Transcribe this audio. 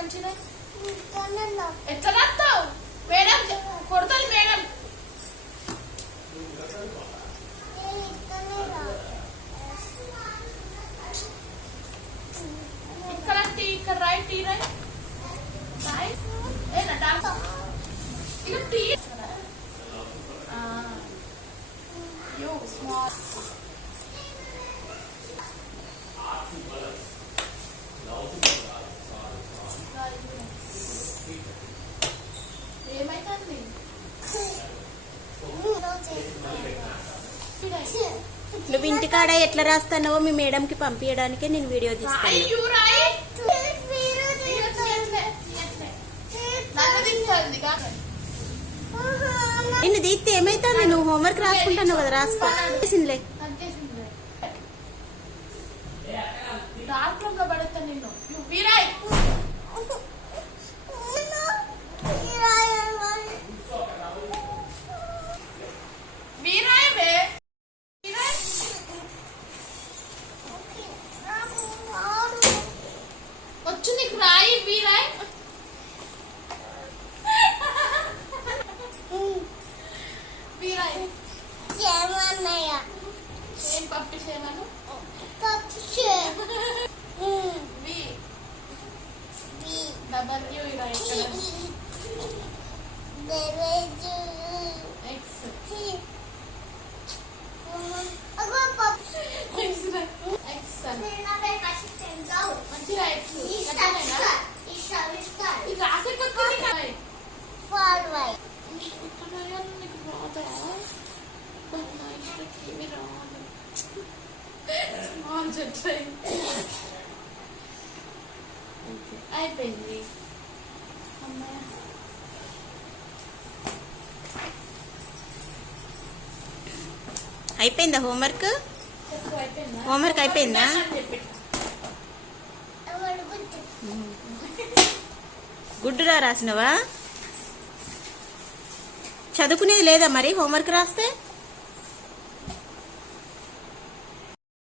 మంచిగా ఎట్లా రాస్తావు madam కొడతాది madam ఇక్కడ టీ ఇక్కడ రైట్ టీ రైట్ రైట్ ఏ నా డాక్టర్ ఇక్కడ టీ యో స్మాల్ నువ్వు ఇంటికాడ ఎట్లా రాస్తానో మీ మేడంకి పంపించడానికే నేను వీడియో తీస్తాను. నన్ను తీస్తే ఏమైతుంది? నువ్వు హోంవర్క్ రాసుకుంటాను కదా రాసుకో. ఏం పంపించేయమను వి డబ్ల్యూ ఇరాయ్ ఇక్కడ ఎక్స్ అయిపోయింది. అయిపోయిందా హోంవర్క్? హోంవర్క్ అయిపోయిందా. గుడ్డురా రాసినవా? చదువుకునేది లేదా మరి హోంవర్క్ రాస్తే?